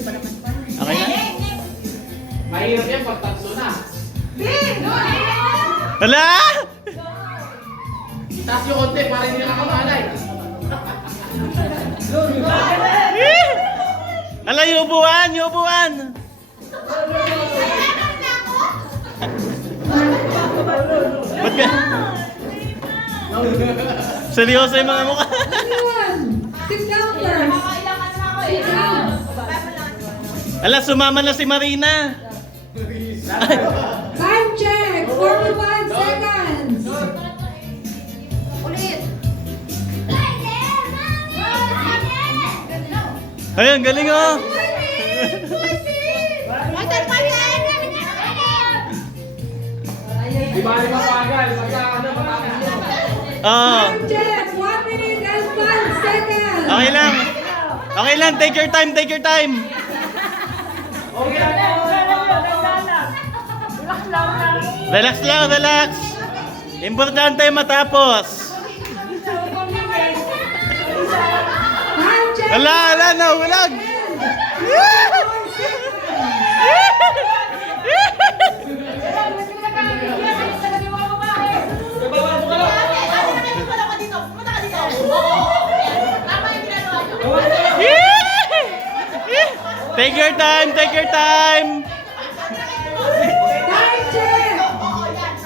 Okay na? Mahirap yan pag tatlo na. Hala! Taas yung konti para hindi nakamalay. Hala, yung upuan, yung upuan! Ba't ka? Seryoso yung mga mukha. Sit down first. Sit down. Hala, sumama na si Marina. Time check. 45 seconds. Ayun, galing oh. Di ba mapagal? Pagka ano, matapos mo. Oo. Time check. 1 minute and 5 seconds. Okay lang. Okay lang, take your time, take your time. Okay lang. Relax lang, relax. Importante matapos. Time check. Hala, hala, nahulag. Take your time, take your time. Time check.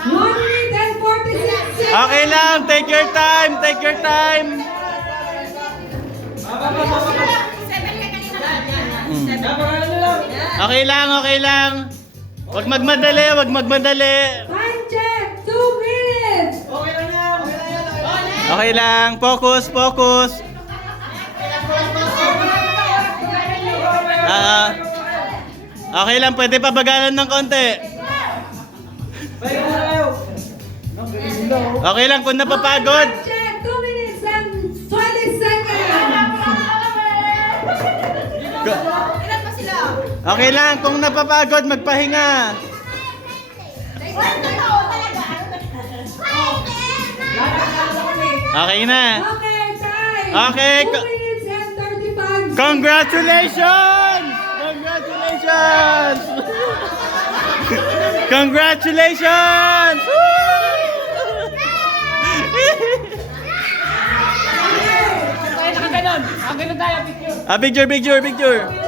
1 minute and 46 seconds. Okay lang, take your time, take your time. Okay lang, okay lang. Huwag magmadali, huwag magmadali. Time check. 2 minutes. Okay lang, focus, focus. Okay lang, pwede pa bagalan ng konti. Okay lang kung napapagod. Time check. 2 minutes and 20 seconds. Okay lang, kung napapagod, magpahinga. Okay na. Okay, time. Okay. 2 minutes and 35 Congratulations! Congratulations! Congratulations! Tayo nakaganon. Ang ganun tayo, picture. Picture, picture, picture.